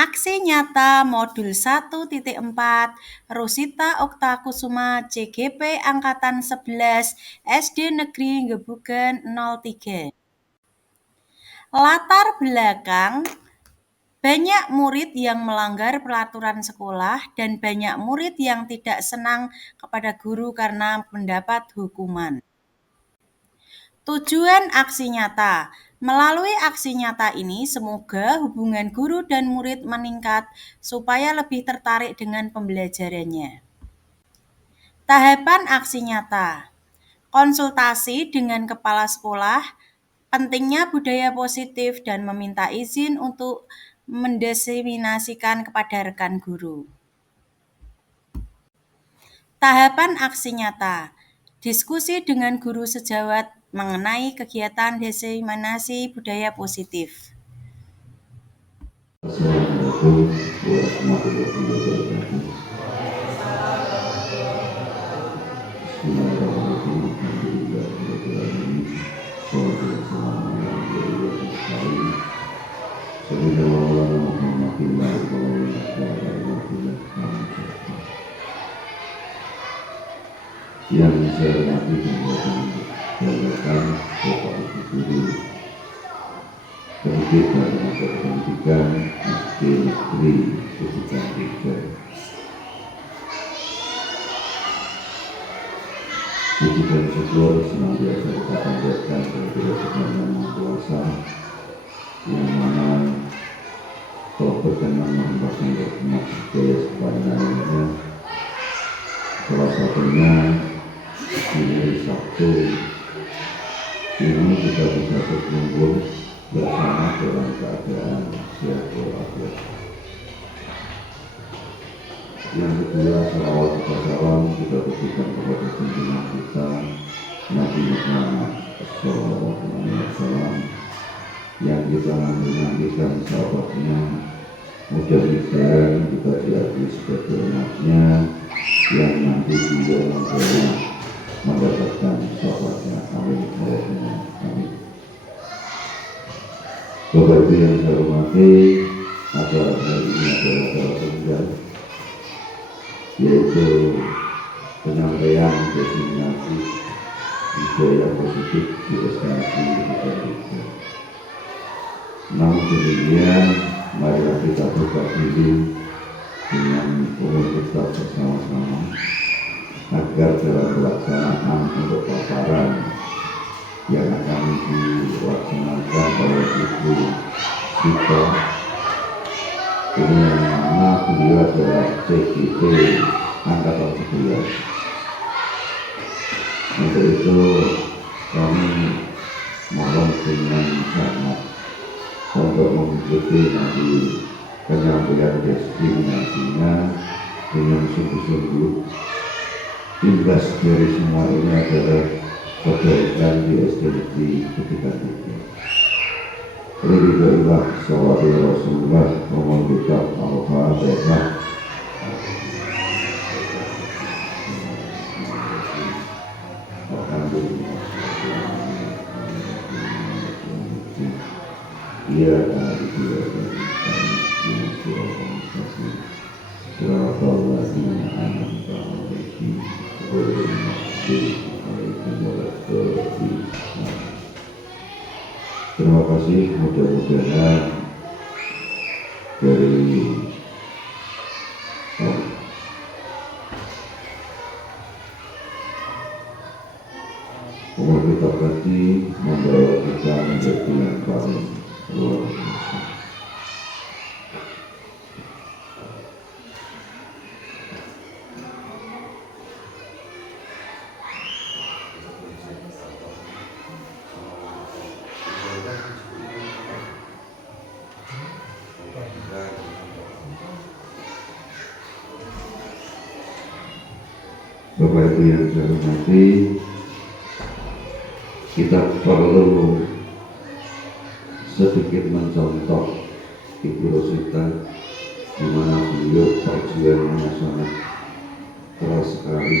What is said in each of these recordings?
Aksi Nyata Modul 1.4 Rosita Oktakusuma CGP Angkatan 11 SD Negeri Gebugen 03. Latar belakang: banyak murid yang melanggar peraturan sekolah dan banyak murid yang tidak senang kepada guru karena mendapat hukuman. Tujuan aksi nyata: melalui aksi nyata ini semoga hubungan guru dan murid meningkat supaya lebih tertarik dengan pembelajarannya. Tahapan aksi nyata: konsultasi dengan kepala sekolah, pentingnya budaya positif dan meminta izin untuk mendiseminasikan kepada rekan guru. Tahapan aksi nyata: diskusi dengan guru sejawat mengenai kegiatan diseminasi budaya positif. Assalamualaikum warahmatullahi wabarakatuh. Yang saya hormati dan jabatan Bapak Ibu Guru Pendidik dan Tenaga Pendidikan SD Negeri Gebugen 3. Puji dan syukur senantiasa kita panjatkan kepada Tuhan Yang Maha Kuasa, yang mana telah berkenan menambahkan rahmat daya sepanjangnya. Salah satunya di hari Sabtu ini kita bisa berkumpul bersama dalam keadaan sehat walafiat. Yang kedua, salawat dan salam kita berikan kepada pimpinan kita Nabi Muhammad SAW, yang kita menantikan sahabatnya. Mudah-mudahan kita diakui sebagai umatnya yang nanti beliau mendapatkan sahabatnya. Amin. Amin. Bapak Ibu yang saya hormati, acara hari ini adalah acara tunggal, yaitu penyampaian diseminasi budaya positif di SDNegeri Gebugen 3. Namun demikian, marilah kita buka diri dengan umur kita bersama-sama agar dalam pelaksanaan untuk paparan yang akan dilaksanakan oleh Ibu Sita, ini yang mana beliau adalah CGP Angkatan 11. Untuk itu kami mohon dengan sangat untuk mengikuti nanti penyampaian diseminasinya dengan sungguh-sungguh. Imbas dari semua ini adalah kebaikan di SD Negeri Gebugen 3. Ridhoillah sallallahu Rasulullah wa kita al-Fatihah. Iya, terima kasih. Mudah-mudahan dari umur kita tadi membawa kita menjadi yang paling luar biasa. Bapak Ibu yang saya hormati, kita perlu sedikit mencontoh Ibu Rosita, di mana beliau perjuangannya sangat keras sekali,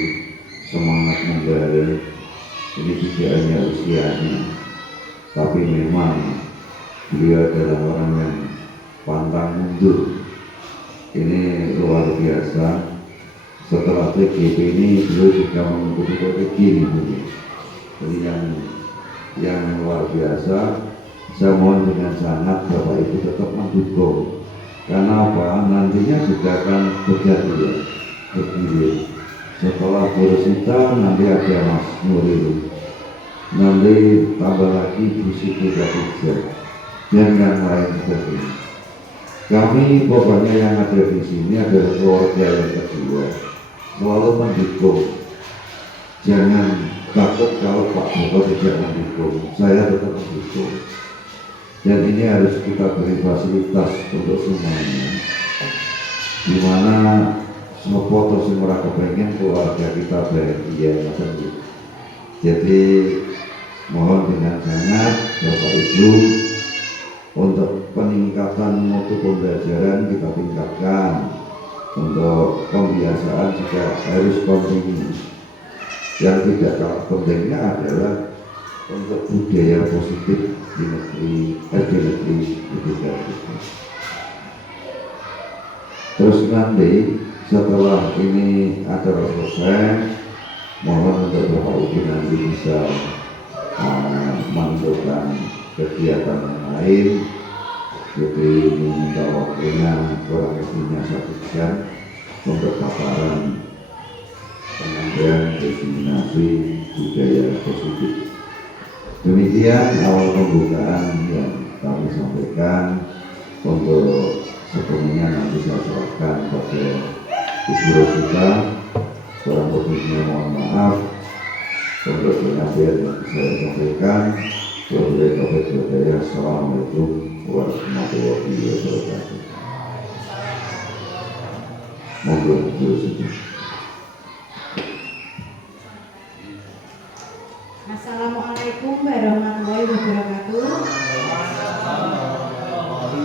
semangat membara. Ini tidak hanya usianya, tapi memang beliau adalah orang yang pantang mundur ini luar biasa. Setelah TGP ini beliau juga mengikuti TGP ini. Jadi yang luar biasa. Saya mohon dengan sangat Bapak Ibu tetap mendukung. Karena apa? Nantinya juga akan terjadi ya. Begini. Setelah Bu Rosita nanti ada Mas Nuril. Nanti tambah lagi Bu Siti Khadijah dan yang lain sebagainya. Kami pokoknya yang ada di sini adalah keluarga yang kedua, selalu mendukung. Jangan takut kalau Pak Joko tidak mendukung, saya tetap mendukung. Dan ini harus kita beri fasilitas untuk semuanya. Dimana semua foto semua kepengen keluarga kita bahagia macam itu. Jadi mohon dengan sangat Bapak Ibu untuk peningkatan mutu pembelajaran kita tingkatkan, untuk pembiasaan juga harus kontinu. Yang tidak kalah pentingnya adalah untuk budaya positif di negeri kita. Terus nanti setelah ini acara selesai, mohon untuk Bapak Ibu nanti bisa menentukan kegiatan yang lain. Jadi minta waktunya kurang lebihnya 1 jam untuk paparan pengajian diseminasi budaya positif. Demikian awal pembukaan yang kami sampaikan. Untuk sepenuhnya nanti saya serahkan pada Ibu Rosita. Kurang lebihnya mohon maaf. Untuk pengajian yang saya sampaikan, wabillahi taufiq wal hidayah. Assalamualaikum warahmatullahi wabarakatuh. Monggo Bu Rosita. Assalamualaikum warahmatullahi wabarakatuh.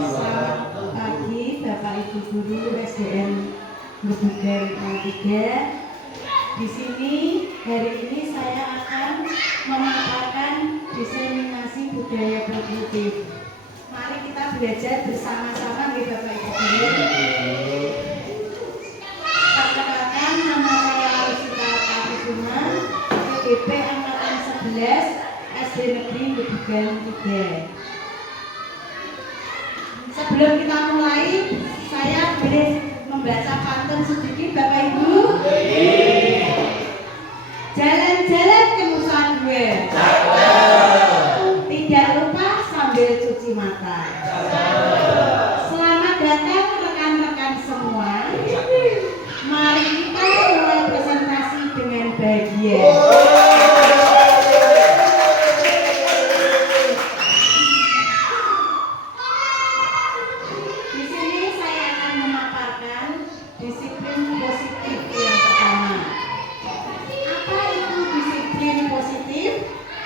Selamat pagi Bapak Ibu Guru SDN Gebugan 03. Di sini hari ini saya akan memaparkan diseminasi budaya positif. Mari kita belajar bersama-sama nih Bapak Ibu Guru. Perkenalkan, nama saya Rosita Karisuma, PDP angkatan 11 SD Negeri Gebugan 3. Sebelum kita mulai, saya boleh membaca pantun sedikit Bapak Ibu. Jalan-jalan ke Nusa Dua, tidak lupa sambil cuci mata. Selamat datang rekan-rekan semua. Mari kita mulai presentasi dengan bahagia. Di sini saya akan memaparkan disiplin positif yang pertama. Apa itu disiplin positif?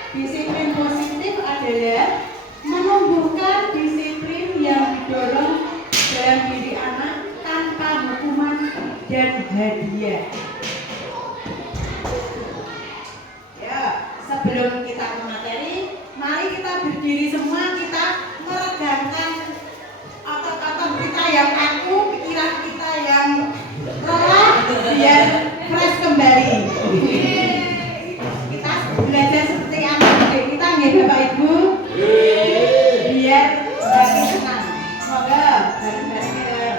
Disiplin positif adalah menumbuhkan disiplin yang didorong dalam diri anak tanpa hukuman dan hadiah. Ya, sebelum kita ke materi, mari kita berdiri semua, kita meregangkan otot-otot kita yang kaku, pikiran kita yang lelah, biar fresh kembali. Kita belajar seperti anak didik kita nggih Bapak Ibu, biar makin senang. Semoga bareng-bareng ya.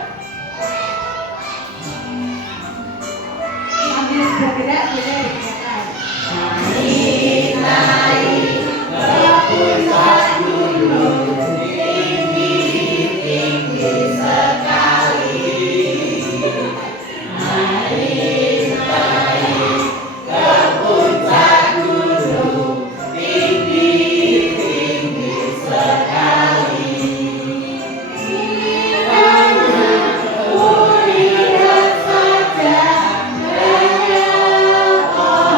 Sambil bergerak boleh dikatakan. Naik ke puncak gunung, tinggi sekali. Naik ke puncak gunung, tinggi sekali. Hanya ku lihat saja banyak orang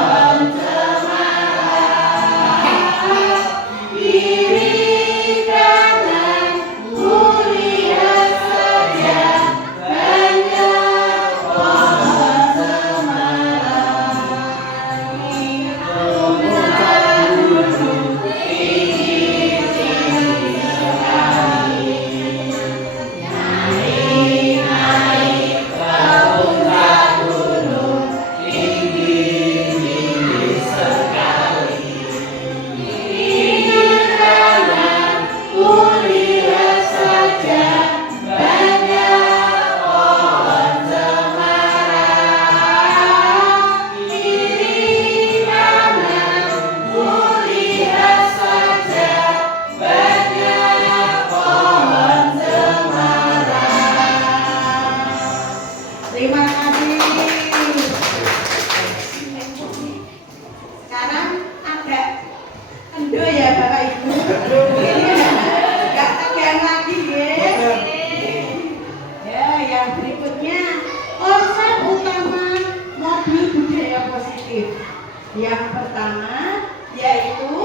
Yang pertama yaitu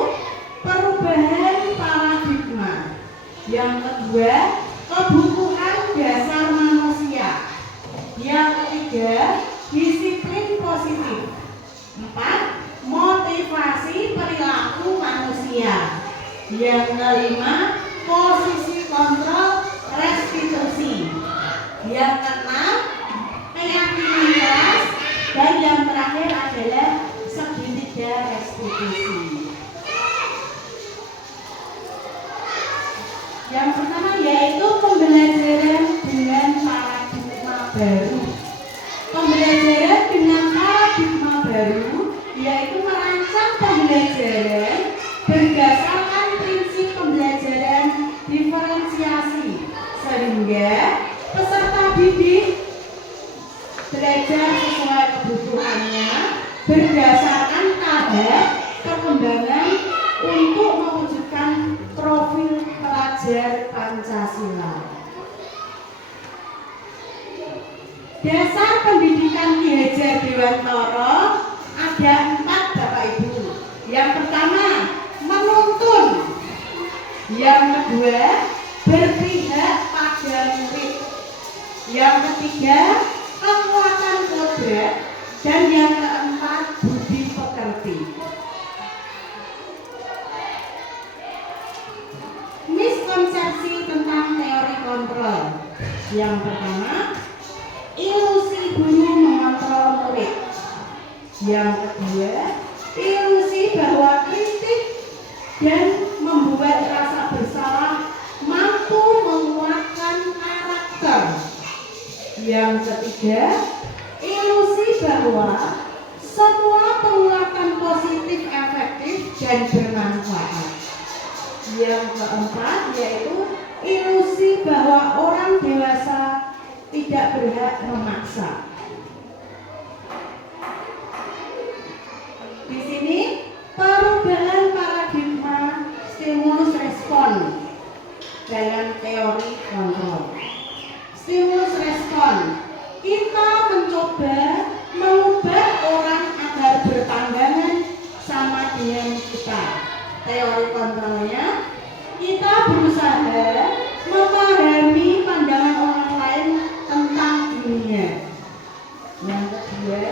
perubahan paradigma. Yang kedua, kebutuhan dasar manusia. Yang ketiga, disiplin positif. 4. Motivasi perilaku manusia. Yang kelima, posisi kontrol restitusi. Yang keenam, keyakinan kelas. Dan yang terakhir adalah segitiga restitusi. Yang pertama yaitu pembelajaran dengan paradigma baru. Pembelajaran dengan paradigma baru yaitu merancang pembelajaran berdasarkan prinsip pembelajaran diferensiasi, sehingga peserta didik belajar sesuai kebutuhannya berdasarkan tahap perkembangan untuk mewujudkan profil pelajar Pancasila. Dasar pendidikan Ki Hajar Dewantara ada 4, Bapak Ibu. Yang pertama, menuntun. Yang kedua, berpihak pada murid. Yang ketiga, kekuatan kodrat. Dan yang keempat, budi pekerti. Miskonsepsi tentang teori kontrol. Yang pertama, ilusi guru mengontrol murid. Yang kedua, ilusi bahwa kritik dan membuat rasa bersalah mampu menguatkan karakter. Yang ketiga, ilusi bahwa semua penguatan positif efektif dan bermanfaat. Yang keempat yaitu ilusi bahwa orang dewasa tidak berhak memaksa. Di sini perubahan paradigma stimulus respon dalam teori kontrol. Stimulus respon, kita mencoba mengubah orang agar berpandangan sama dengan kita. Teori kontrolnya, kita berusaha memahami pandangan orang lain tentang dunia. Yang kedua,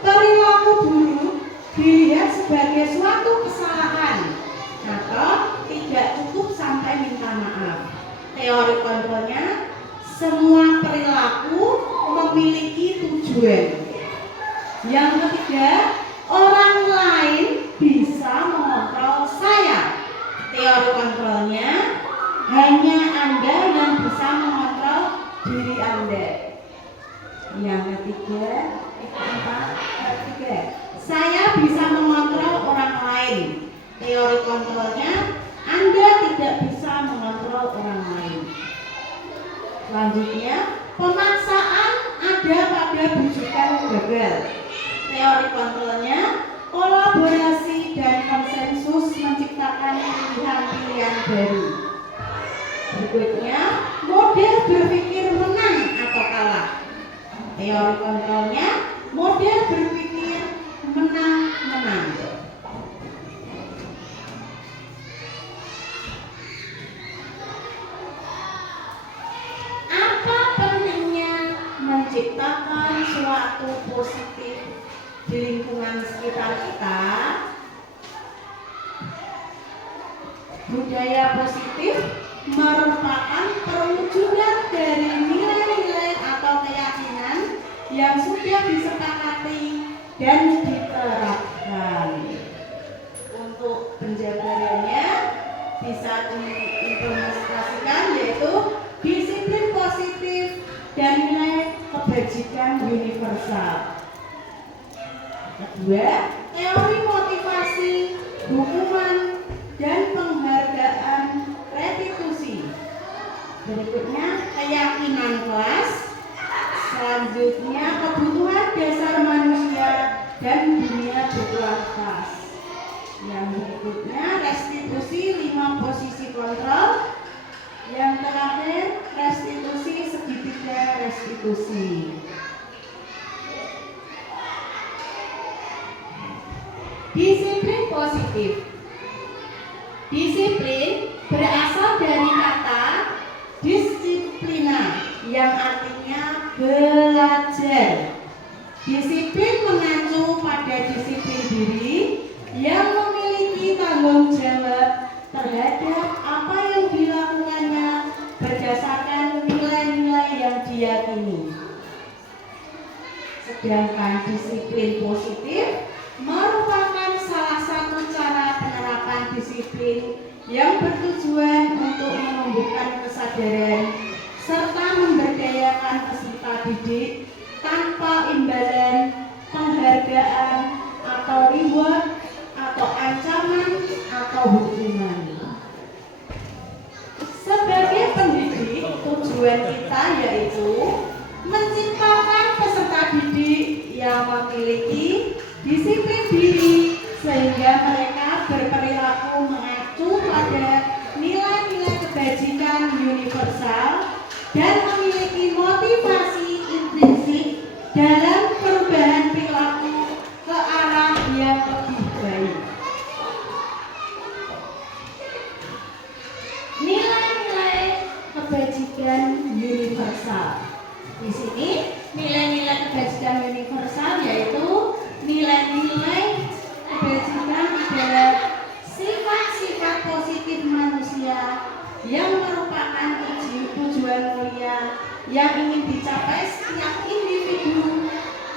perilaku buruk dilihat sebagai suatu kesalahan atau tidak cukup sampai minta maaf. Teori kontrolnya, semua perilaku memiliki tujuan. Yang ketiga, orang lain bisa mengontrol saya. Teori kontrolnya, hanya Anda yang bisa mengontrol diri Anda. Yang ketiga, saya bisa mengontrol orang lain. Teori kontrolnya, Anda tidak bisa mengontrol orang lain. Selanjutnya, pemaksaan ada pada bujukan gagal. Teori kontrolnya, kolaborasi dan konsensus menciptakan pilihan-pilihan baru. Berikutnya, model berpikir menang atau kalah. Teori kontrolnya, model berpikir menang-menang. Apa pentingnya menciptakan suatu positif di lingkungan sekitar kita? Budaya positif merupakan perwujudan dari nilai-nilai atau keyakinan yang sudah disepakati dan diterapkan. Untuk penjabarannya bisa diimplementasikan yaitu disiplin positif dan nilai kebajikan universal. Kedua, teori motivasi, hukuman, dan penghargaan restitusi. Berikutnya, keyakinan kelas. Selanjutnya, kebutuhan dasar manusia dan dunia berkualitas. Yang berikutnya, restitusi 5 posisi kontrol. Yang terakhir, restitusi segitiga restitusi. positif. Disiplin berasal dari kata disiplina yang artinya belajar. Disiplin mengacu pada disiplin diri yang memiliki tanggung jawab terhadap apa yang dilakukannya berdasarkan nilai-nilai yang diyakini. Sedangkan disiplin positif merupakan salah satu cara penerapan disiplin yang bertujuan untuk menumbuhkan kesadaran serta memberdayakan peserta didik tanpa imbalan, penghargaan, atau reward, atau ancaman, atau hukuman. Sebagai pendidik, tujuan kita yaitu menciptakan peserta didik yang memiliki disiplin diri sehingga mereka berperilaku mengacu pada nilai-nilai kebajikan universal dan memiliki motivasi intrinsik dalam perubahan perilaku ke arah yang lebih baik. Nilai-nilai kebajikan universal. Di sini nilai-nilai kebajikan universal yaitu nilai-nilai kebajikan adalah sifat-sifat positif manusia yang merupakan tujuan mulia yang ingin dicapai setiap individu.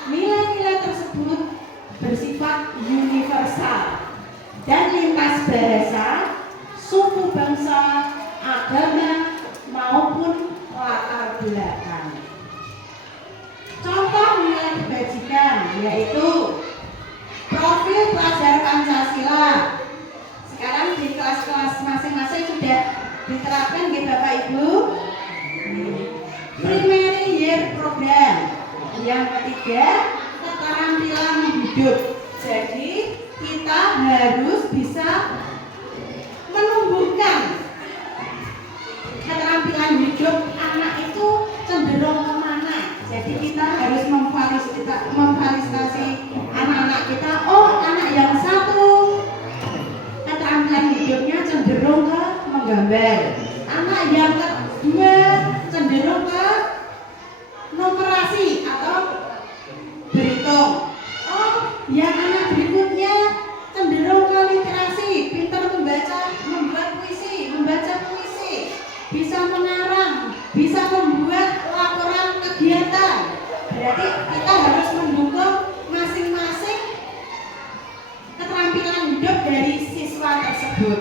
Nilai-nilai tersebut bersifat universal dan lintas bahasa, suku bangsa, agama, maupun latar belakang. Contoh nilai kebajikan yaitu profil pelajar Pancasila. Sekarang di kelas-kelas masing-masing sudah diterapkan ya Bapak Ibu. Primary year program. Yang ketiga, keterampilan hidup. Jadi kita harus bisa menumbuhkan keterampilan hidup. Anak itu cenderung kemana? Jadi kita harus memfasilitasi anak-anak kita. Oh, anak yang satu keterampilan hidupnya cenderung ke menggambar. Anak yang kedua cenderung ke numerasi atau berhitung. Oh, yang anak berikutnya cenderung ke literasi, pintar membuat puisi, bisa mengarang, bisa membuat laporan kegiatan. Berarti kita harus mendukung masing-masing keterampilan hidup dari siswa tersebut.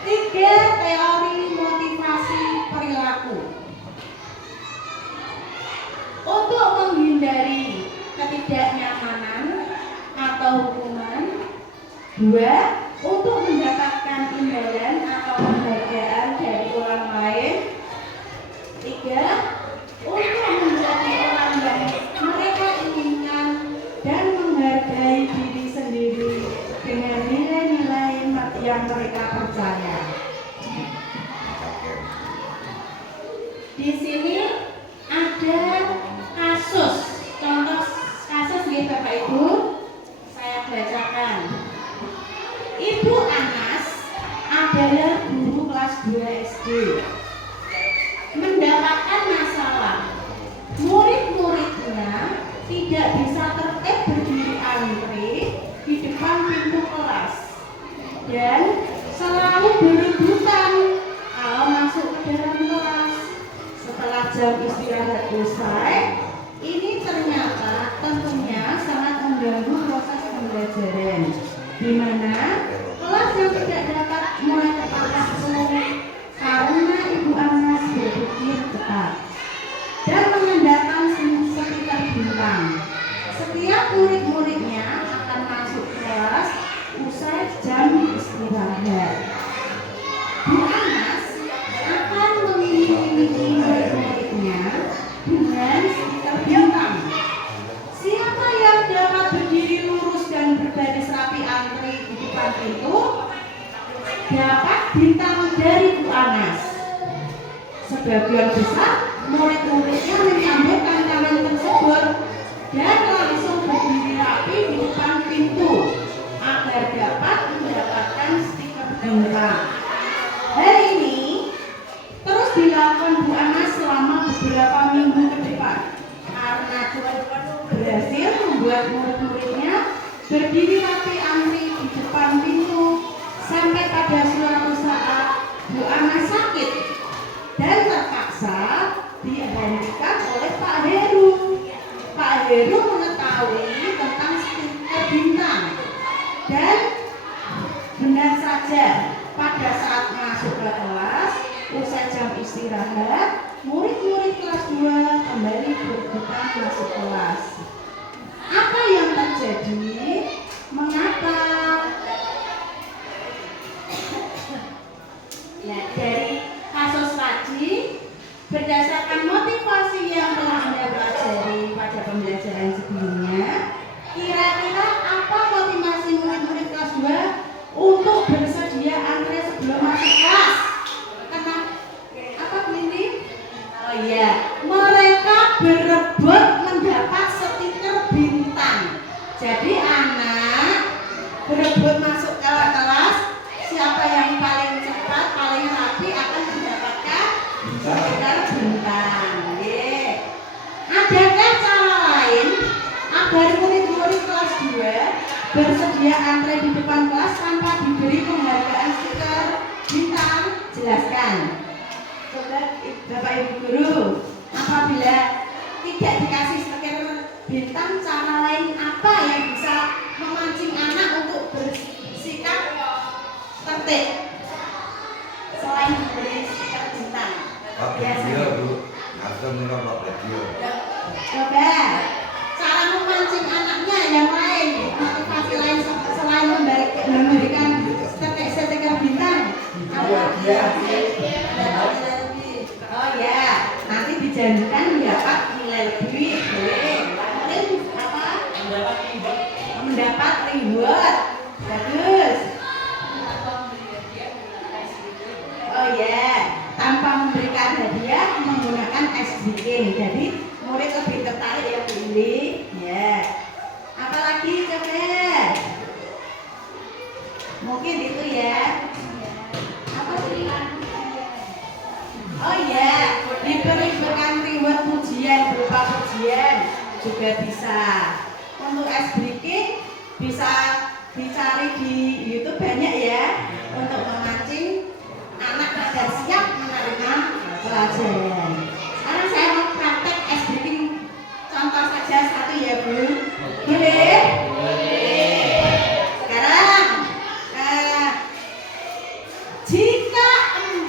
3. Teori motivasi perilaku. Untuk menghindari ketidaknyamanan atau hukuman. 2. Untuk mendapatkan imbalan atau penghargaan dari orang lain. 3. Untuk menjadi orang yang mereka inginkan dan menghargai diri sendiri dengan nilai-nilai yang mereka percaya. Di sini ada contoh kasus ya Bapak Ibu, saya bacakan. Ibu Anas adalah guru kelas 2 SD. Mendapatkan masalah, murid-muridnya tidak bisa tertib berdiri antri di depan pintu kelas dan selalu berebutan kalau masuk ke dalam kelas. Setelah jam istirahat usai, ini ternyata tentunya sangat mengganggu proses pembelajaran, di mana kelas yang tidak dapat mulai tepat waktu karena Ibu Anas berpikir cepat dan mengandalkan speaker bintang. Setiap murid-muridnya akan masuk kelas usai jam istirahat. Bu Anas akan memiliki murid-muridnya dengan speaker bintang. Siapa yang dapat berdiri lurus dan berbaris rapi antri di depan pintu dapat bintang dari Bu Anas. Sebagian besar murid-muridnya menyambut tantangan tersebut dan langsung berdiri rapi di depan pintu agar dapat mendapatkan stiker bintang. Hal ini terus dilakukan Bu Ana selama beberapa minggu ke depan karena berhasil membuat murid-muridnya berdiri rapi antri di depan pintu sampai pada suatu saat Bu Ana sakit dan terpaksa dihentikan oleh Pak Heru. Pak Heru mengetahui tentang stiker bintang dan benar saja pada saat masuk ke kelas usai jam istirahat, murid-murid kelas 2 kembali berebutan masuk kelas. Apa yang terjadi? Mengapa? Nah, dari kasus tadi, berdasarkan motivasi yang telah Anda pelajari pada pembelajaran sebelumnya, kira-kira apa motivasi murid-murid kelas 2 untuk bersedia antre sebelum masuk kelas? Apa ini? Oh iya, mereka berebut mendapat stiker bintang. Jadi anak berebut masuk ke kelas, siapa yang paling cepat, paling rapi akan mendapatkan stiker bintang. Adakah cara lain agar murid-murid kelas 2 bersedia antre di depan kelas tanpa diberi penghargaan stiker bintang? Jelaskan. Coba Bapak Ibu Guru, apabila tidak dikasih stiker bintang, cara lain apa yang bisa memancing anak untuk bersikap tertib selain diberi stiker bintang? Biasanya Bu, langsung minum video. Coba cara memancing anaknya yang lain, motivasi lain selain memberikan stiker bintang. Oh ya, nanti dijanjikan mendapat nilai lebih. Mungkin apa? Mendapat reward. Bagus. Oh ya, tanpa memberikan hadiah menggunakan ice breaking. Jadi murid lebih tertarik ya pilih. Ya. Apalagi coba? Mungkin itu ya. Apa sih? Oh iya, diberikan reward pujian berupa pujian juga bisa. Untuk ice breaking bisa dicari di YouTube banyak ya untuk memancing anak agar siap menerima pelajaran. Sekarang saya mau praktek ice breaking, contoh saja satu ya Bu. Boleh? Sekarang jika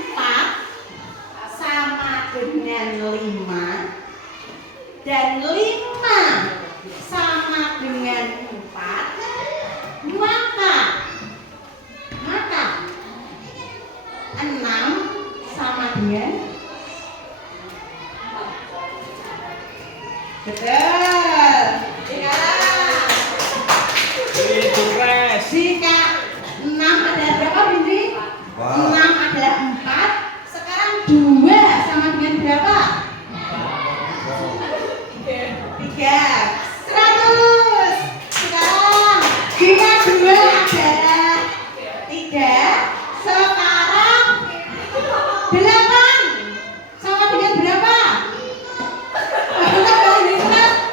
4 sama dengan 5 dan 5 sama dengan 4, maka 6 sama dengan betul. Jika 6 adalah berapa Bindri? 6 adalah 4. Sekarang 2 sama dengan berapa? 3. 100. Sekarang jika 2 adalah 3, sekarang 8 sama dengan berapa?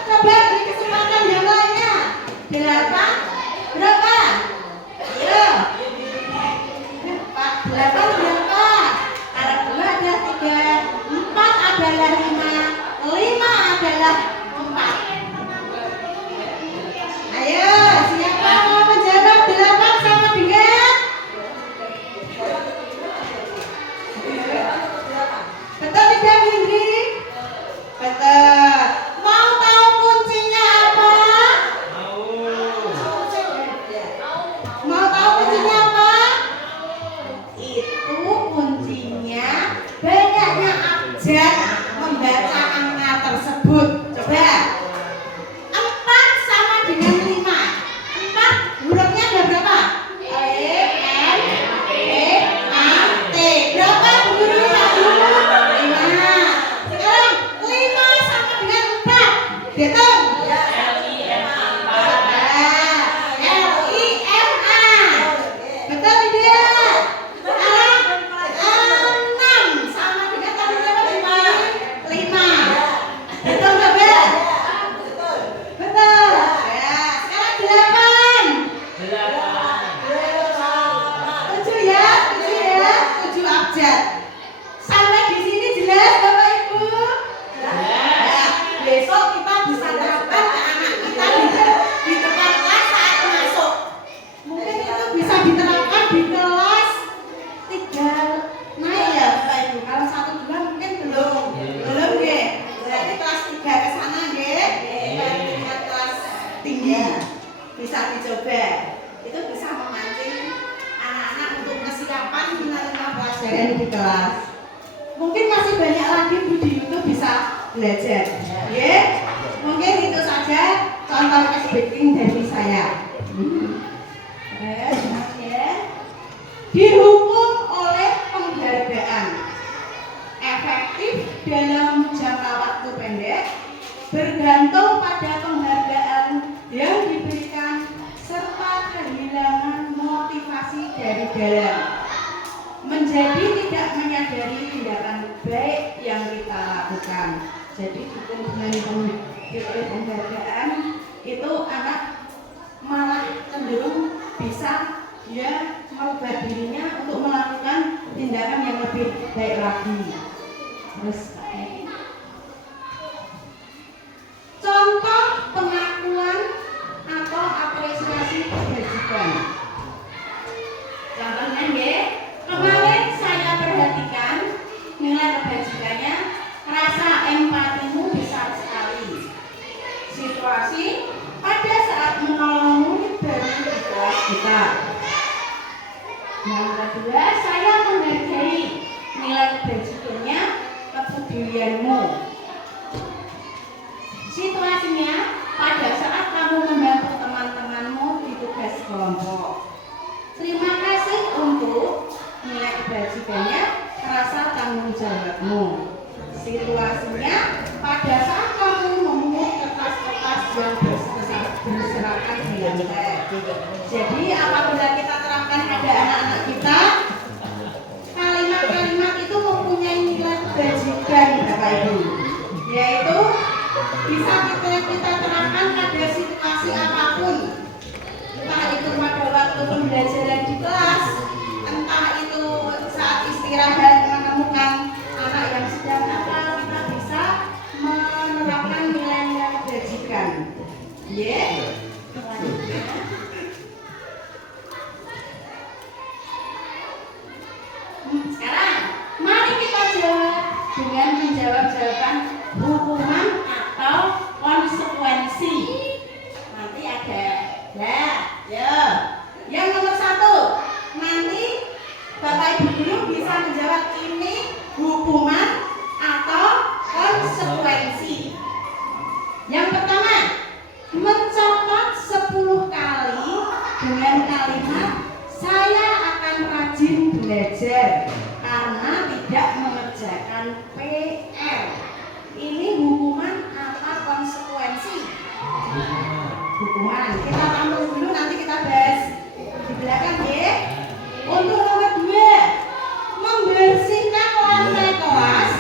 Coba beri kesempatan yang lainnya. 8 berapa? Ayo. 8 berapa? Karena 2 adalah 3, 4 adalah 5, 5 adalah 4. Ayo, siapa mau menjawab 8 sama dengan? Betul tidak Indri? Betul. Mau tahu kuncinya apa? Mau tahu kuncinya apa? Itu kuncinya banyaknya abjad membaca angka tersebut. Coba 4 sama dengan 5. 4 hurufnya ada berapa? E, N, E, A, T. Berapa guru? 5. Sekarang 5 sama dengan 4. Hitung. Mungkin masih banyak lagi Bu di YouTube bisa belajar. Ya, mungkin itu saja contoh case baking dari saya. Ya. Dihukum oleh penghargaan, efektif dalam jangka waktu pendek, bergantung pada penghargaan yang diberikan serta kehilangan motivasi dari dalam, menjadi tidak menyadari tindakan baik yang kita lakukan. Jadi hukum dengan penghargaan itu anak malah cenderung bisa ya merubah dirinya untuk melakukan tindakan yang lebih baik lagi. Terus contoh pengakuan atau apresiasi kebajikan. Contohnya ya, kemarin saya perhatikan nilai kebajikannya, rasa empatimu besar sekali. Situasi pada saat menolongmu dari kelas kita. Yang kedua, saya menghargai nilai kebajikannya, kepedulianmu. Situasinya pada saat kamu membantu teman-temanmu di tugas kelompok. Terima kasih untuk nilai kebajikannya, rasa tanggung jawabmu. Situasinya pada saat kamu memungut kertas-kertas yang berserakan di lantai. Jadi apabila kita terapkan pada anak-anak kita, kalimat-kalimat itu mempunyai nilai kebajikan Bapak Ibu, yaitu bisa kita terapkan pada situasi apapun, entah itu pada waktu pembelajaran di kelas, entah itu saat istirahat menemukan anak yang sedang nakal, kita bisa menerapkan nilai-nilai kebajikan. Sekarang mari kita jawab dengan menjawab jawaban hukuman atau konsekuensi. Nanti ada ya. Yang nomor 1, nanti Bapak Ibu guru bisa menjawab ini hukuman atau konsekuensi. Yang pertama, mencatat 10 kali dengan kalimat saya akan rajin belajar karena tidak mengerjakan PR. Ini hukuman apa konsekuensi? Hukuman. Kita tampung dulu, nanti kita bahas di belakang ya. Untuk nomor 2, membersihkan lantai kelas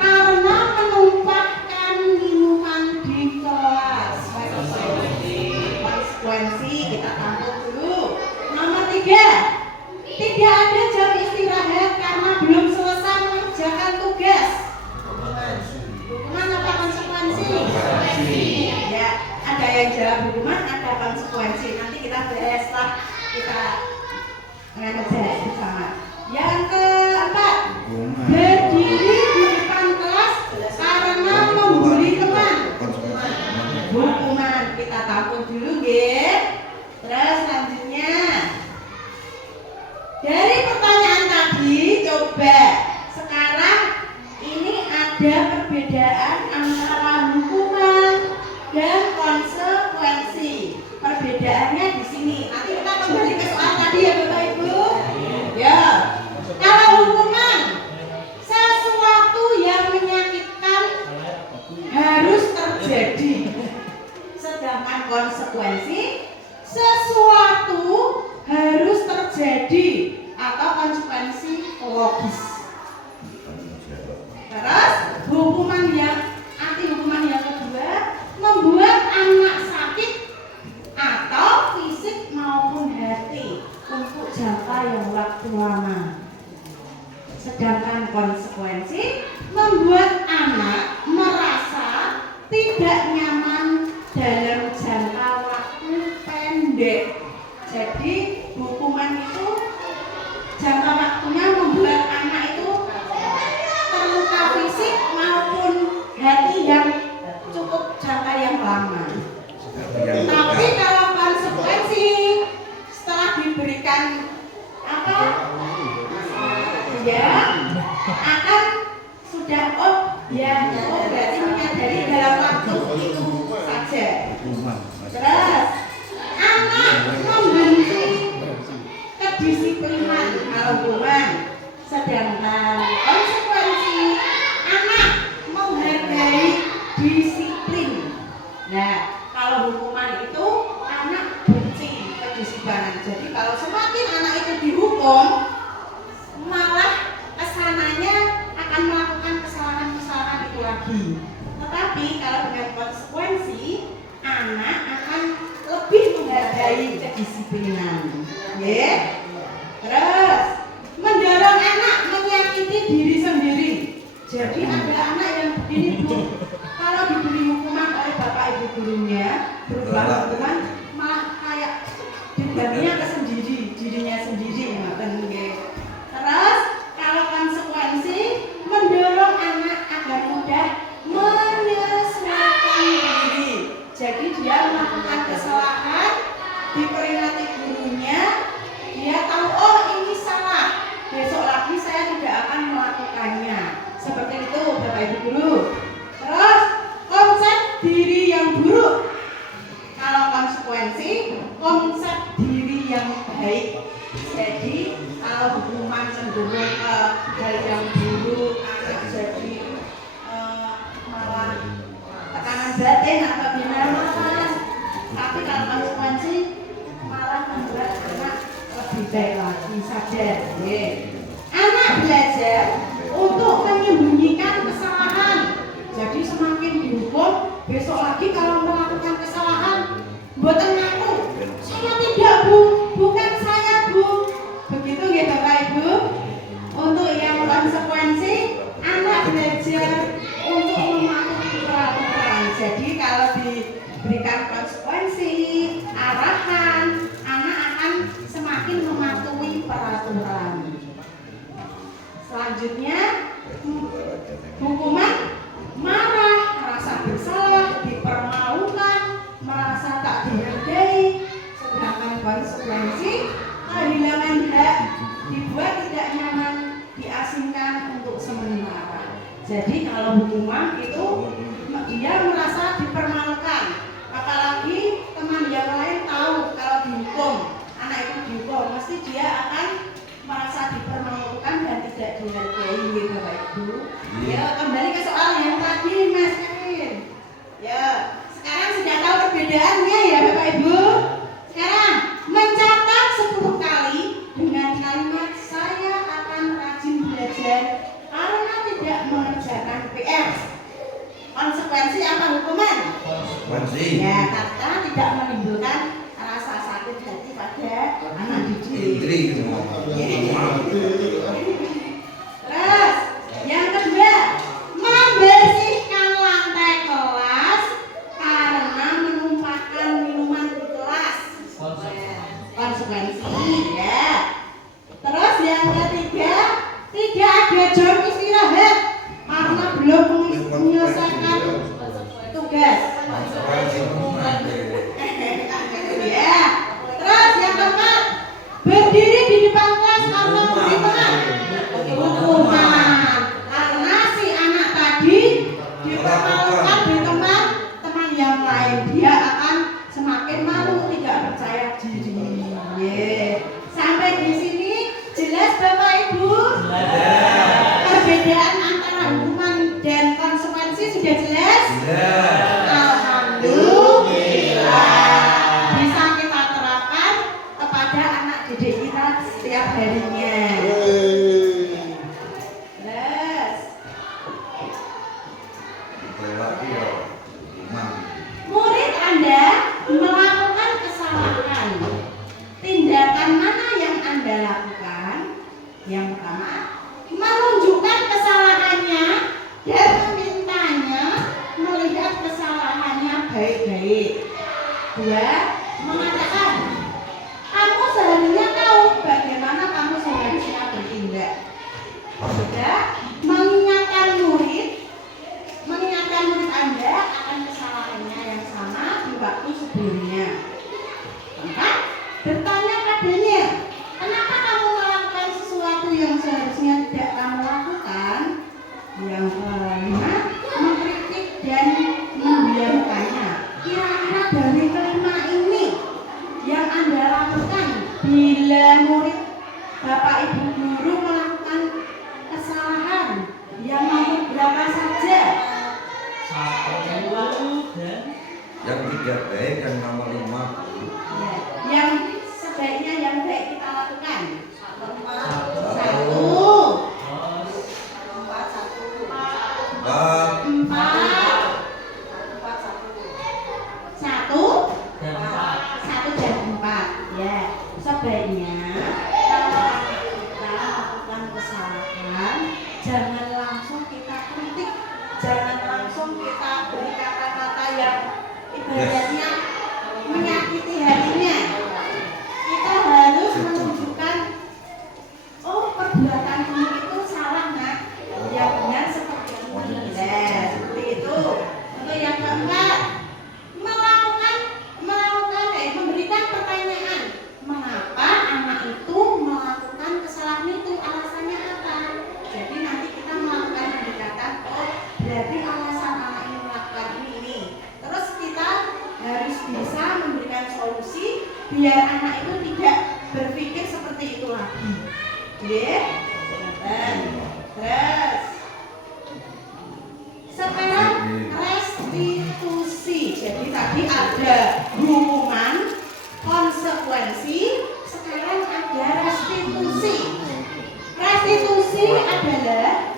karena menumpahkan minuman di kelas. Konsekuensi kita tampung dulu. Nomor 3, tidak ada jam istirahat karena belum selesai mengerjakan tugas. Hukuman apa konsekuensi? Ya, ada yang jawab hukuman, ada konsekuensi. Nanti kita bahas lah, kita bahas bersama. Yang keempat, berdiri di depan kelas karena membuli teman. Hukuman kita tampung dulu, ya. Terus selanjutnya, dari pertanyaan tadi, coba sekarang ini ada perbedaan antara hukuman dan konsekuensi. Perbedaannya di sini. Nanti kita kembali ke soal tadi ya Bapak Ibu. Ya. Kalau hukuman, sesuatu yang menyakitkan harus terjadi. Sedangkan konsekuensi, sesuatu harus terjadi atau konsekuensi logis. Terus hukuman yang kedua, membuat anak sakit atau fisik maupun hati untuk jangka yang waktu lama. Sedangkan konsekuensi, membuat anak merasa tidak nyaman dalam jangka waktu pendek. Jadi hukuman itu jangka waktunya membuat anak itu terluka fisik maupun hati yang cukup jangka yang lama. Tapi kalau konsekuensi, setelah diberikan apa ya, akan sudah berarti menyadari dalam waktu itu saja. Terus anak membenci kedisiplinan kalau hukuman, sedangkan konsekuensi anak menghargai disiplin. Nah, kalau hukuman itu anak benci kedisiplinan. Jadi kalau semakin anak itu dihukum, malah kesananya akan melakukan kesalahan-kesalahan itu lagi. Tetapi kalau dengan konsekuensi, anak akan lebih menghargai kedisiplinan. Ya. Terus mendorong anak menyakiti diri sendiri. Jadi ada anak yang begini Bu, kalau diberi hukuman oleh bapak ibu gurunya, berubah hukuman malah kayak dibandingnya ke dirinya sendiri. Terus kalau konsekuensi mendorong anak agar mudah menyesuaikan diri. Jadi dia melakukan kesalahan, diperingati gurunya, dia tahu oh ini salah, besok lagi saya tidak akan melakukannya. Seperti itu Bapak Ibu Guru. Terus konsep diri yang buruk. Kalau konsekuensi, konsep diri yang baik. Jadi kalau hukuman cenderung hal yang buruk, anak jadi malah tekanan batin atau binarmas. Tapi kalau konsekuensi malah membuat anak lebih baik lagi, sadar. Anak belajar untuk menyembunyikan kesalahan. Jadi semakin dihukum, besok lagi kalau melakukan kesalahan, buatan ngaku, saya tidak Bu, bukan saya Bu. Begitu ya Bapak Ibu. Untuk yang konsekuensi, anak belajar untuk mematuhi peraturan. Jadi kalau diberikan konsekuensi, arahan, anak akan semakin mematuhi peraturan. Selanjutnya, hukuman marah, merasa bersalah, dipermalukan, merasa tak dihargai. Sedangkan konsekuensi kehilangan hak, dibuat tidak nyaman, diasingkan untuk sementara. Jadi kalau hukuman itu dia merasa dipermalukan, apalagi teman yang lain tahu kalau dihukum, anak itu dihukum, mesti dia akan merasa dipermalukan dan tidak dihargai, gitu Bapak Ibu. Ya, kembali ke soal yang tadi Mas Kevin. Ya, sekarang sudah tahu perbedaannya ya Bapak Ibu. Sekarang mencatat 10 kali dengan kalimat saya akan rajin belajar karena tidak mengerjakan PR. Konsekuensi apa hukuman? Konsekuensi. Ya, kata tidak menimbulkan rasa sakit hati pada anak didik. Terus yang kedua, membersihkan lantai kelas karena menumpahkan minuman di kelas. Konsekuensi ya. Terus yang ketiga, tidak ada jam istirahat karena belum menyelesaikan tugas. Ya. Terus yang keempat, berdiri di depan kelas karena memberi teman. Hukuman karena si anak tadi dipermalukan di teman yang lain, dia akan semakin malu, tidak percaya diri. Sampai di sini jelas Bapak Ibu? Perbedaan antara hukuman dan konsekuensi sudah jelas? Alhamdulillah. Bisa kita terapkan kepada anak didik kita setiap harinya. Murid Anda melakukan kesalahan. Tindakan mana yang Anda lakukan? Yang pertama, menunjukkan kesalahannya tidak baik yang nomor 5. Ya, yang sebaiknya yang baik kita lakukan. Satu. Empat. Satu dan empat. Ya, sebaiknya kalau kita melakukan kesalahan, jangan langsung kita kritik, jangan langsung kita beri kata-kata yang ibaratnya menyakiti hatinya. Kita harus menunjukkan, oh perbuatan kamu itu salah nak, yang benar seperti ini. Nah, seperti itu. Untuk yang keempat, memberikan pertanyaan, mengapa anak itu melakukan kesalahan itu, alasannya apa. Jadi nanti kita melakukan pendekatan, oh berarti alasan anak ini melakukan ini. Terus kita harus bisa memberikan solusi biar anak itu tidak berpikir seperti itu lagi. Ya, terus sekarang restitusi. Jadi tadi ada hukuman, konsekuensi, sekarang ada restitusi. Restitusi adalah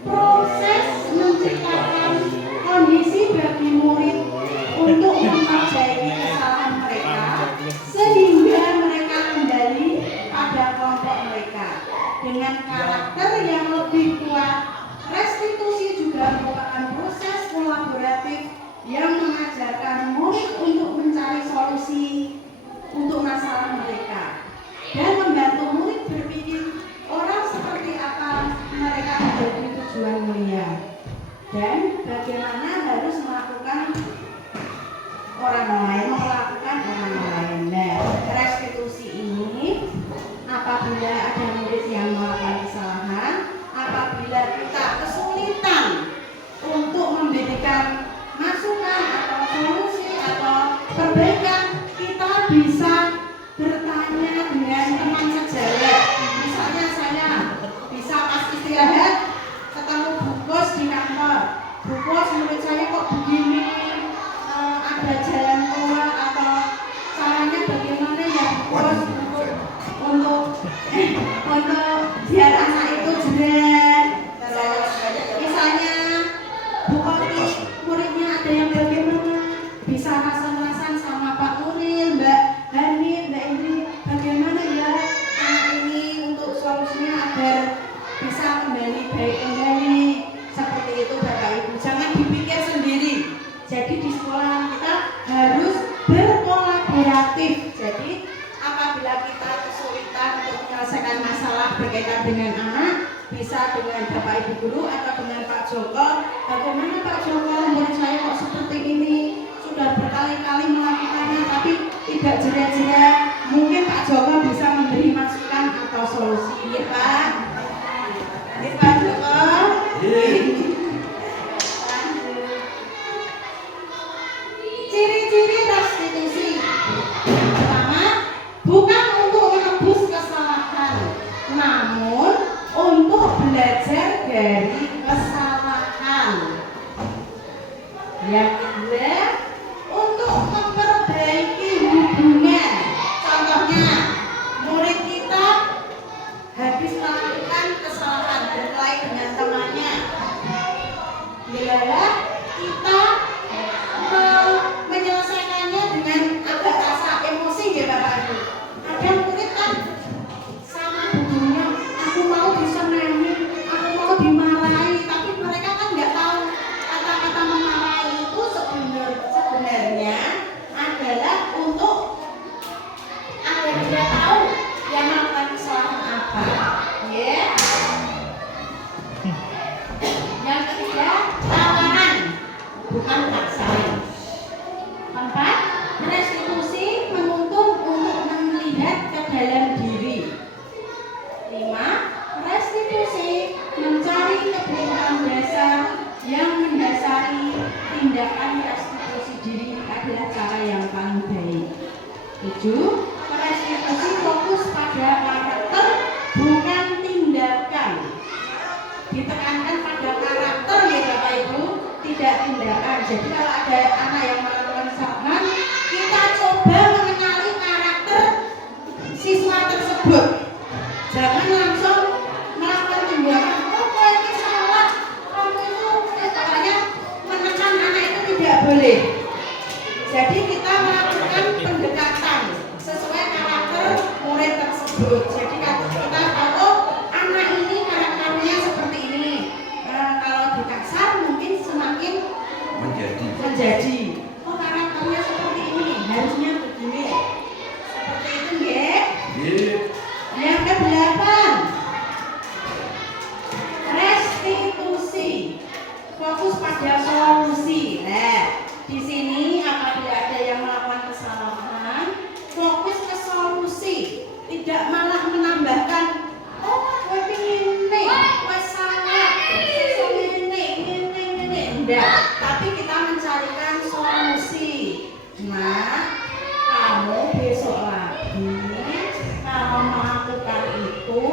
proses menciptakan kondisi bagi murid untuk memperbaiki kesalahan mereka sehingga mereka kembali pada kelompok mereka dengan karakter yang lebih kuat. Restitusi juga merupakan proses kolaboratif yang mengajarkan murid untuk mencari solusi untuk masalah mereka dan membantu murid berpikir orang seperti apa mereka menjadi tujuan mulia dan bagaimana harus melakukan orang lain. Nah, restitusi ini apabila ada murid yang melakukan kesalahan, apabila kita kesulitan untuk memberikan masukan atau solusi atau perbaikan, kita bisa bertanya dengan teman sejawat. Misalnya saya bisa pas istirahat ketemu Bu Bos di kantor. Bu Bos, menurut saya kok begini, ada jalan keluar atau caranya bagaimana ya Bu Bos untuk biar anak itu jelas. Terus misalnya Bu Koti, muridnya ada yang bagaimana, bisa rasan-rasan sama Pak Nuril, Mbak Hanif, Mbak Indri, bagaimana ya anak ini untuk solusinya agar bisa kembali baik kembali. Seperti itu Bapak Ibu, jangan dipikir sendiri. Jadi di sekolah kita harus berkolaboratif. Jadi apabila kita kesulitan untuk menyelesaikan masalah berkaitan dengan anak, bisa dengan Bapak Ibu Guru atau dengan Pak Joko. Bagaimana Pak Joko, menurut saya kok seperti ini, sudah berkali-kali melakukannya tapi tidak jelas-jelas. Mungkin Pak Joko bisa memberi masukan atau solusi. Ya Pak? Ya Pak Joko? Ciri-ciri restitusi. Pertama, bukan untuk menebus kesalahan, namun untuk belajar dari kesalahan. Yang kedua, untuk memperbaiki hubungan. Contohnya, murid kita habis melakukan kesalahan berkelahi dengan temannya. Bila kita menyelesaikannya dengan agak rasa emosi ya Bapak Ibu. Ada murid kan sama gurunya, aku mau disenangi, aku mau dimarahi, tapi mereka kan nggak tahu kata-kata memarahi itu sebenarnya adalah untuk agar dia tahu yang melakukan kesalahan apa. Ya. Yang ketiga, tawaran, bukan paksaan. Keempat, restitusi menuntut untuk melihat ke dalam diri. 5, restitusi mencari kebutuhan dasar yang mendasari tindakan restitusi diri adalah cara yang paling baik. 7, restitusi fokus pada karakter bukan tindakan. Ditekankan pada karakter ya Bapak Ibu, tidak tindakan. Jadi kalau ada anak yang melakukan kesalahan, terjadi. Oh, karakternya seperti ini, harusnya begini. Seperti itu ya. Yang ke-8, restitusi. Fokus pada solusi. Nah, di sini apabila ada yang melakukan kesalahan, fokus ke solusi, tidak malah menambahkan, oh, gue pingin nih, gue salah, ini, enggak. Tapi kita mencarikan solusi. Nah, kamu besok lagi kalau melakukan itu,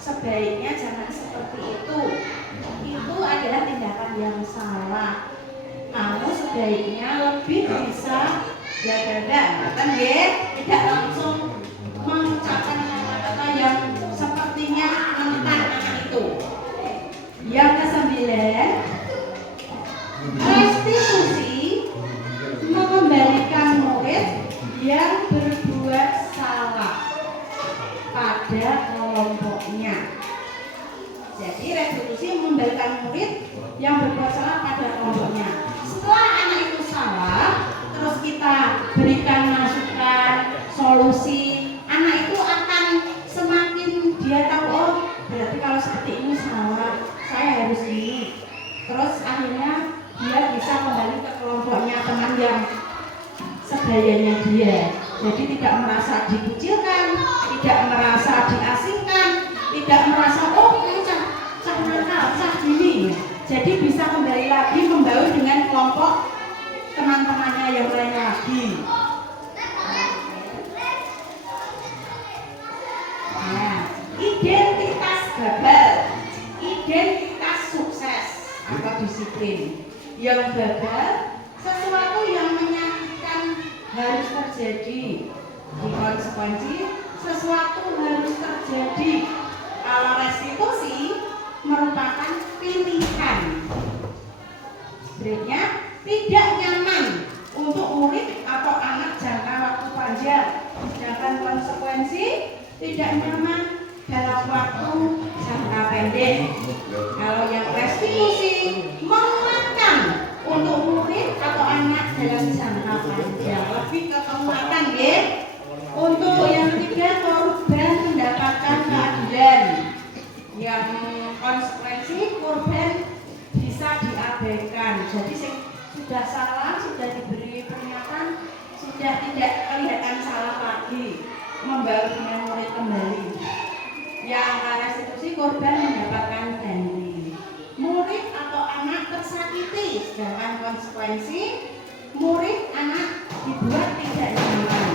sebaiknya jangan seperti itu. Itu adalah tindakan yang salah. Kamu sebaiknya lebih bisa jaga, kan ya? Tidak langsung mengucapkan kata-kata yang sepertinya menentang anak itu. Yang ke-9, restitusi, mengembalikan murid yang berbuat salah pada kelompoknya. Jadi restitusi mengembalikan murid yang berbuat salah pada kelompoknya. Setelah anak itu salah, terus kita berikan masukan, solusi, anak itu akan semakin dia tahu, oh berarti kalau seperti ini salah, saya harus ini. Terus akhirnya dia bisa kembali ke kelompoknya, teman yang sebayanya dia. Jadi tidak merasa dikucilkan, tidak merasa diasingkan, tidak merasa oh ini cah nakal, cah gini. Jadi bisa kembali lagi membaur dengan kelompok teman-temannya yang lain lagi. Nah, identitas gagal, identitas sukses atau disiplin. Yang gagal, sesuatu yang menyakitkan harus terjadi. Di konsekuensi, sesuatu harus terjadi. Kalau restitusi merupakan pilihan. Berikutnya, tidak nyaman untuk murid atau anak jangka waktu panjang. Sedangkan konsekuensi tidak nyaman dalam waktu jangka pendek. Kalau yang restitusi menguatkan untuk murid atau anak dalam jangka panjang, lebih ke penguatan ya. Untuk yang ketiga, korban mendapatkan keadilan. Yang konsekuensi korban bisa diabaikan. Jadi sudah salah, sudah diberi peringatan, sudah tidak kelihatan salah lagi, membaur dengan murid kembali. Yang restitusi, korban mendapatkan ganti. Murid atau anak tersakiti, sedangkan konsekuensi murid anak dibuat tidak nyaman.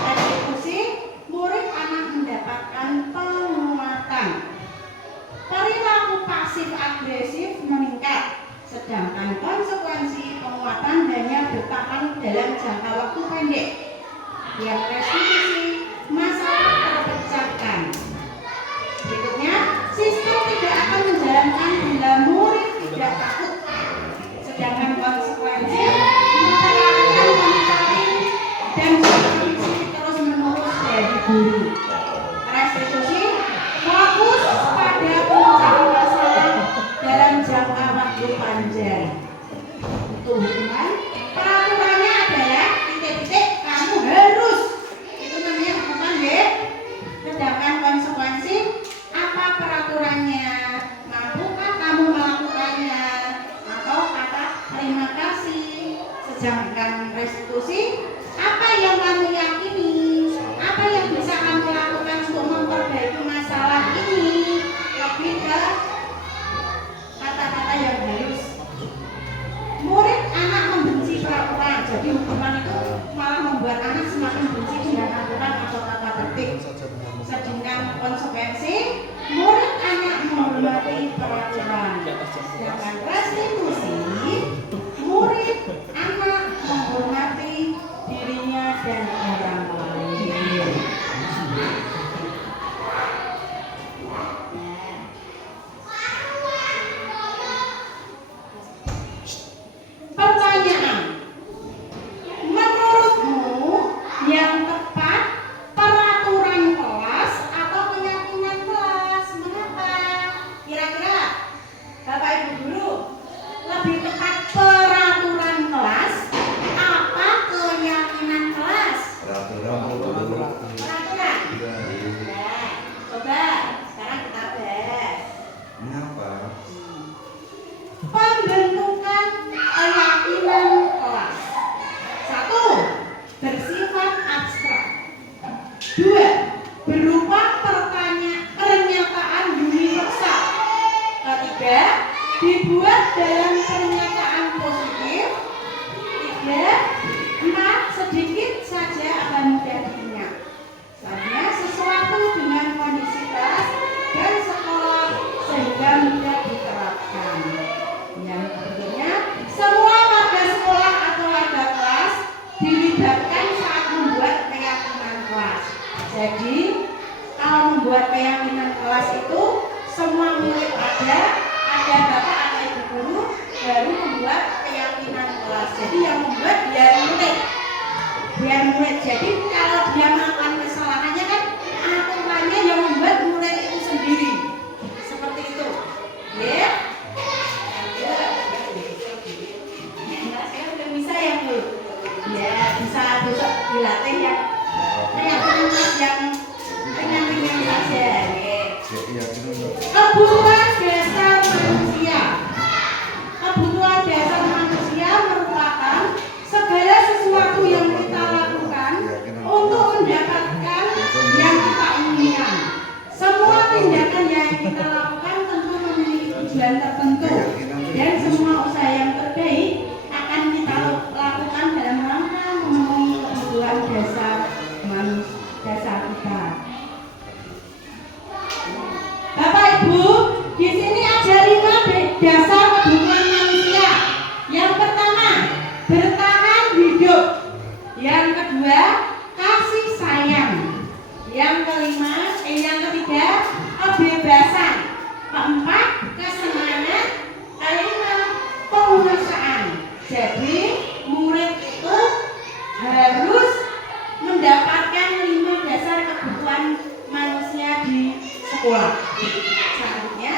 Restitusi, murid anak mendapatkan penguatan. Perilaku pasif agresif meningkat, sedangkan konsekuensi penguatan hanya bertahan dalam jangka waktu pendek. Yang restitusi, masalah terpecahkan. Berikutnya, sistem tidak akan menjalankan bila murid tidak takut, sedangkan konsekuensi menerapkan monitoring dan supervisi terus menerus dari guru. Restitusi fokus pada pemecahan masalah dalam jangka waktu panjang. Untuk hukuman, peraturannya adalah titik-titik kamu harus, itu dibuat dalam pernyataan positif. 3, 4, sedikit saja akan mudah diingat. Selanjutnya, sesuatu dengan kondisi kelas dan sekolah sehingga mudah diterapkan. Yang berikutnya, semua warga sekolah atau warga kelas dilibatkan saat membuat keyakinan kelas. Jadi, kalau membuat keyakinan kelas itu semua murid ada bapak atau ibu guru baru membuat keyakinan kelas. Jadi yang membuat biar murid. Jadi kalau dia melakukan kesalahannya kan aturannya yang membuat murid itu sendiri. Seperti itu. Ya. Saya udah bisa ya Bu. Ya bisa besok dilatih yang keyakinan kelas yang ringan-ringan saja. Kebutuhan dasar manusia. Kebutuhan dasar manusia merupakan segala sesuatu yang kita lakukan untuk mendapatkan yang kita inginkan. Semua tindakan yang kita lakukan tentu memiliki tujuan tertentu dan semua usaha yang terbaik akan kita lakukan dalam rangka memenuhi kebutuhan dasar manusia kita. Bapak Ibu, di sini ada 5 dasar kebutuhan manusia. Yang pertama, bertahan hidup. Yang kedua, kasih sayang. Yang ketiga, kebebasan. Keempat, kesenangan. Kelima, penguasaan. Jadi, murid itu harus mendapatkan 5 dasar kebutuhan manusia di sekolah. Selanjutnya,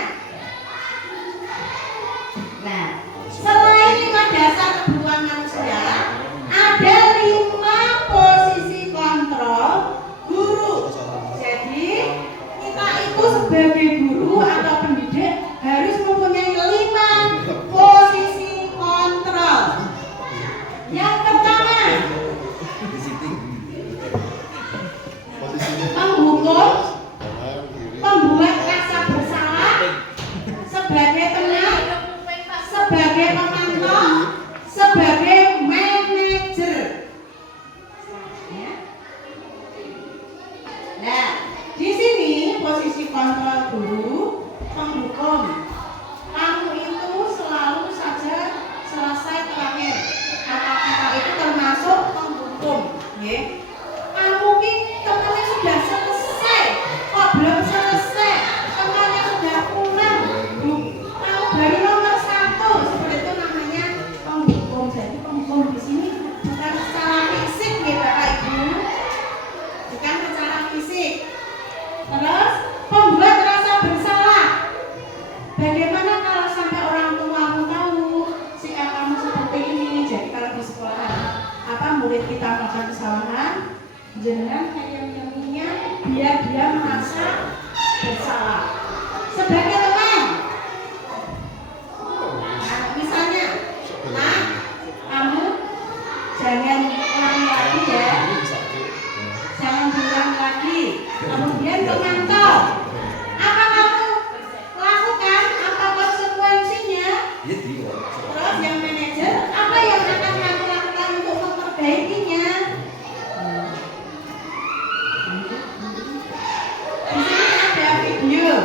nah, selain 5 dasar kebutuhan manusia, ada 5 posisi kontrol guru. Jadi kita itu sebagai guru atau pendidik harus mempunyai 5 posisi kontrol. Yang pertama, menghukum, membuat rasa bersalah, sebagai teman, sebagai pemantau, sebagai manajer. Nah, di sini posisi kontrol guru, penghukum. Kamu itu selalu saja selesai terakhir. Kata-kata itu termasuk penghukum, ya. Kamu ini temannya sudah selesai, kok belum selesai? Temannya sudah pulang, kamu baru nomor 1. Seperti itu namanya penghukum. Jadi penghukum di sini bukan secara fisik, ya Bapak Ibu, bukan secara fisik. Terus pembuat rasa bersalah. Bagaimana kalau sampai orang tuamu tahu sikap kamu seperti ini? Jadi kalau di sekolah murid kita melakukan kesalahan, jangan hayam-hayamnya biar dia merasa bersalah. Sebagai teman, nah, misalnya, nah, kamu jangan ulangi lagi ya, jangan diulang lagi. Kemudian memantau, apa kamu lakukan, apa konsekuensinya. Terus yang manajer, apa yang akan kamu lakukan untuk memperbaikinya. Di sini ada video.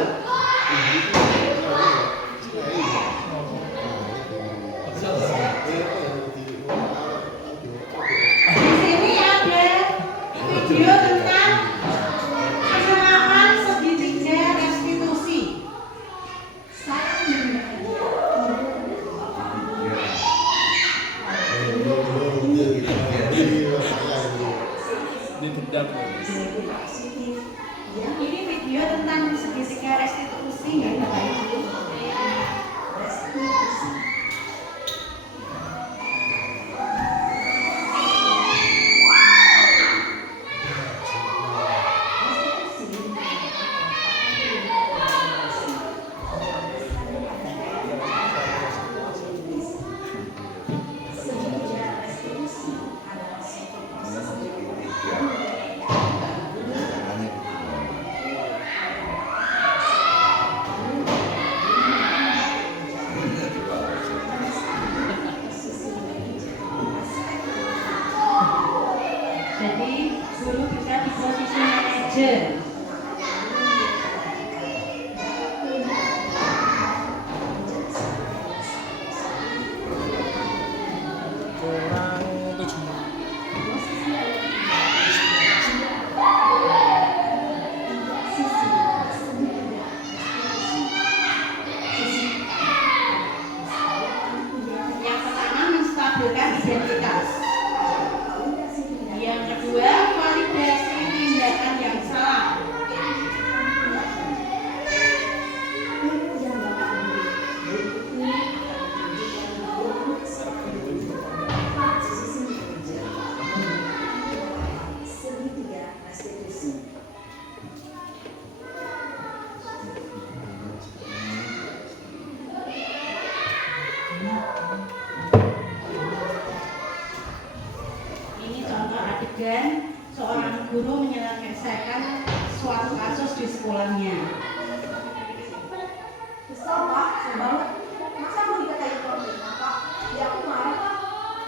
adegan seorang guru menyelesaikan suatu kasus di sekolahnya. Kesel Pak, kesel banget. Masa aku dikatain pemimpin Pak? Ya aku marah Pak.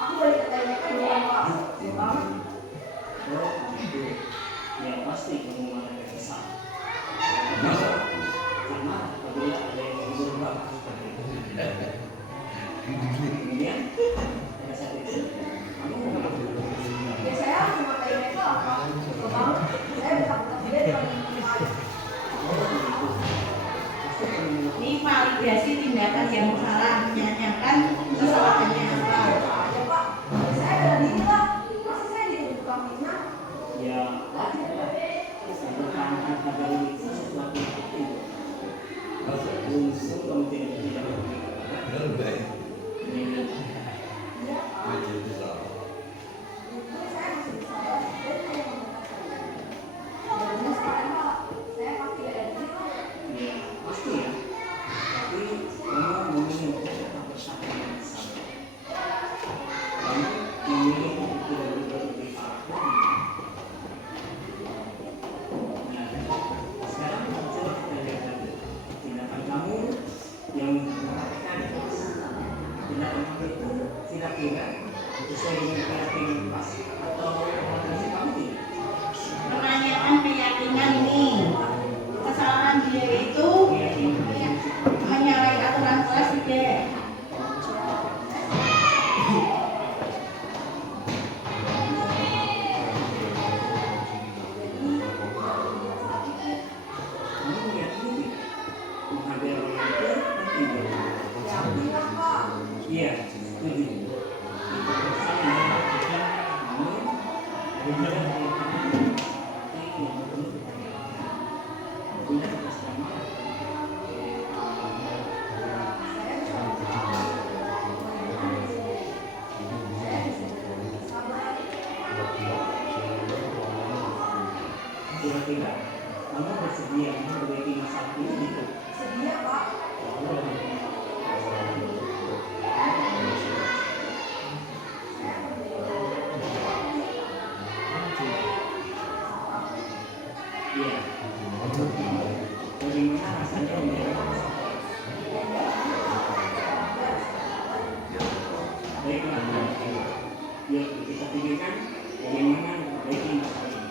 Aku boleh dikatain mereka doang Pak. Kesel banget. Oh gitu. Ya pasti kamu marah dan kesal. Masa? Karena apabila ada yang menghibur bapak. Kemudian pada saat itu kamu mengapa? Ya saya harus memakai mereka lah Pak. Kesel banget. Saya bertanggung dia dengan Pak. Ini validasi tindakan yang salah, menyanyikan kesalahannya apa. Ya Pak, ya saya ada diri lah. Masa saya dituduh tukang fitnah? Ya wajar lah. Mempertahankan harga diri itu sesuatu yang penting. Masa? Unsur kamu tidak Benar baik. Iya Pak. Meja itu salah. Mungkin saya masih bisa balas. Dia tidak membatasi saya. Dan sekarang Pak, saya pasti ada diri kok. ya pasti ya. Tapi kamu memilih untuk tetap bersama dengan sabar. Kamu memilih untuk tidak berbuat lebih parah. Nah, sekarang coba kita lihat lagi tindakan kamu yang mengatakan tindakan kamu itu kira-kira sesuai dengan keyakinan pas atau rekomendasi kamu tidak? Menanyakan keyakinan ini. Kesalahan dia itu Keyakinan menyalahi aturan kelas tidak. kamu meyakini tidak? Menghargai orang lain itu penting bagi kamu. Ya alhamdulillah Pak. Iya, setuju. Itu bersama kita namun ada juga keyakinan seperti yang perlu kita jalankan. Tentunya kita sedang marah. Saya bisa bersabar. Saya bisa bersabar. Kira-kira kamu bersedia memperbaiki masalah ini gitu? Sedia Pak. Iya. Bagaimana rasanya menjadi masalah? Baiklah, yuk kita pikirkan bagaimana memperbaiki masalah ini.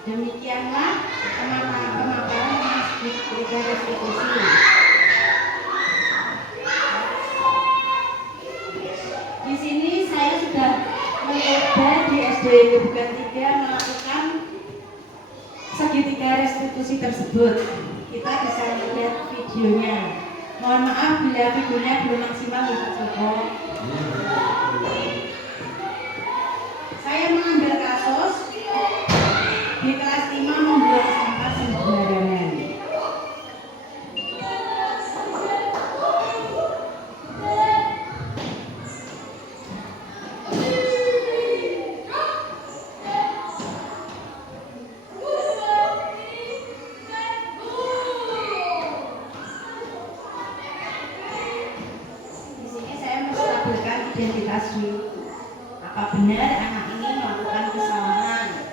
Demikianlah pemaparan Masjid Restitusi. Di sini saya sudah mencoba di SD Bukan 3 melakukan segitiga restitusi tersebut. Kita bisa lihat videonya. Mohon maaf bila videonya belum maksimal untuk Joko. Saya mengambil kasus di kelas 5 membuang sampah sembarangan. Di sini saya menstabilkan identitas dulu. Apa benar anak ini melakukan kesalahan?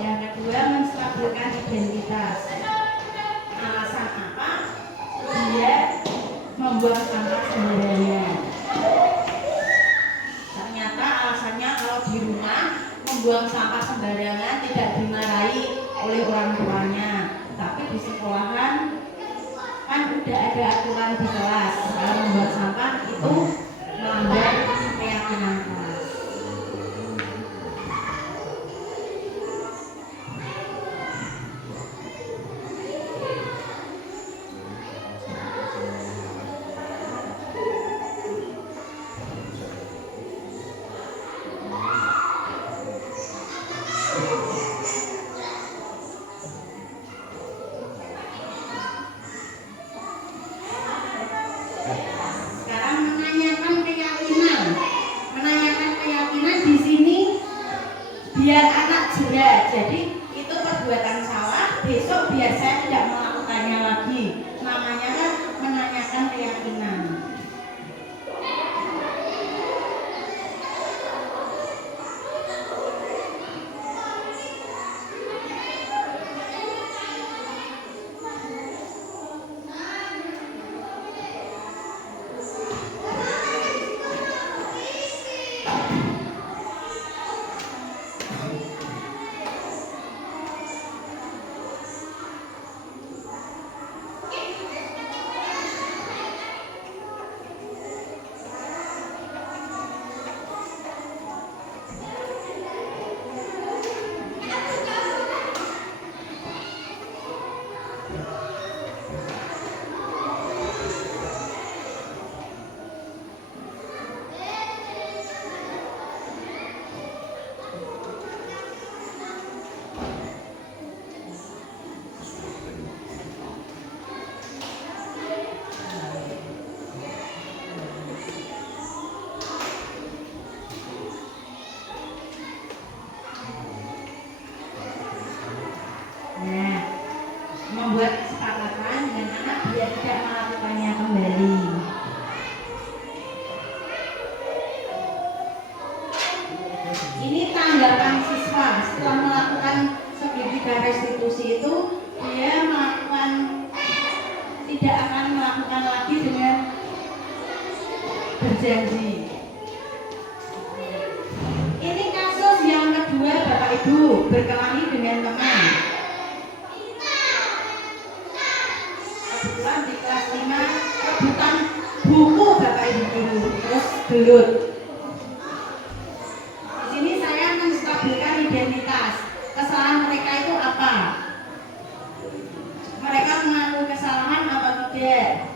Yang kedua, menstabilkan identitas. Alasan apa dia membuang sampah sembarangan? Ternyata alasannya kalau di rumah membuang sampah sembarangan tidak dimarahi oleh orang tuanya, tapi di sekolahan kan udah ada aturan di kelas kalau membuang sampah itu melanggar keyakinan kelas. Sekarang menanyakan keyakinan. Menanyakan keyakinan di sini biar anak jera. Jadi itu perbuatan salah, besok biar saya tidak melakukannya lagi. Namanya kan menanyakan keyakinan. Nah, membuat kesepakatan dengan anak biar tidak melakukannya kembali. Ini tanggapan siswa setelah melakukan segitiga restitusi itu, dia melakukan tidak akan melakukan lagi dengan berjanji. Ini kasus yang kedua, Bapak Ibu berkelahi dengan teman. Kebetulan di kelas 5 rebutan buku Bapak Ibu guru, terus gelut. Di sini saya menstabilkan identitas. Kesalahan mereka itu apa? Mereka mengaku kesalahan atau tidak?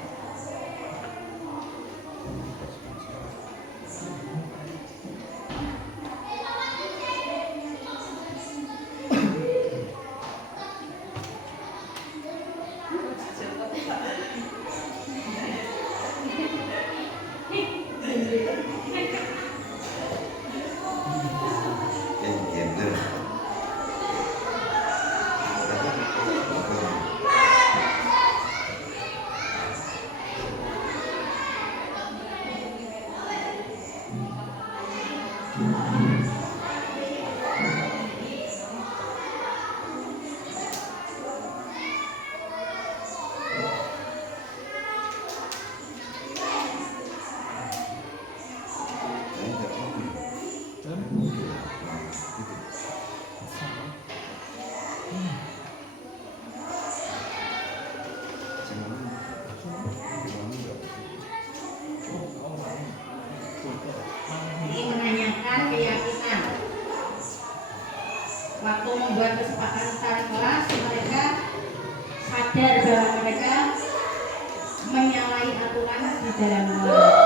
membuat kesepakatan kelas, mereka sadar bahwa mereka menyalahi aturan di dalam kelas.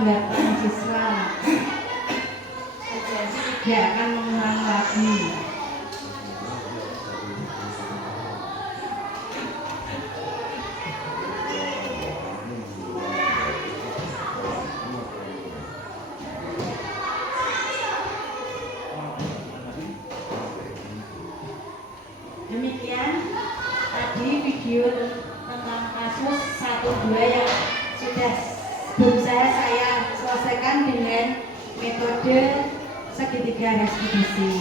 Tanggapan siswa tidak akan mengulang lagi. Demikian tadi video tentang kasus 1-2 yang sudah berusaha saya selesaikan dengan metode segitiga restitusi.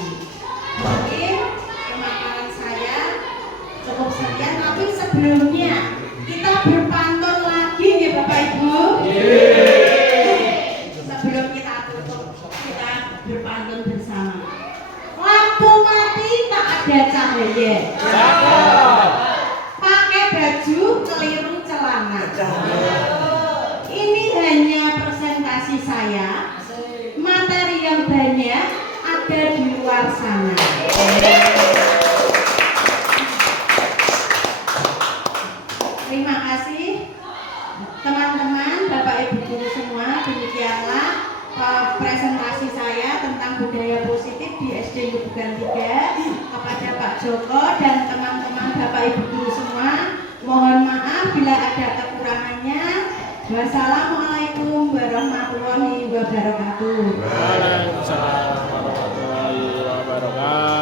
Mungkin pemaparan saya cukup sekian, tapi sebelumnya kita berpantun lagi ya Bapak Ibu. Sebelum kita tutup, kita berpantun bersama. Lampu mati tak ada cahaya. Pakai baju keliru celana. Ini hanya presentasi saya. Materi yang banyak ada di luar sana. Terima kasih teman-teman, Bapak Ibu guru semua. Demikianlah presentasi saya tentang budaya positif di SD Lubugan 3 kepada Pak Joko dan teman-teman Bapak Ibu guru semua. Mohon maaf bila ada kekurangannya. Wassalamualaikum warahmatullahi wabarakatuh. Waalaikumsalam warahmatullahi wabarakatuh.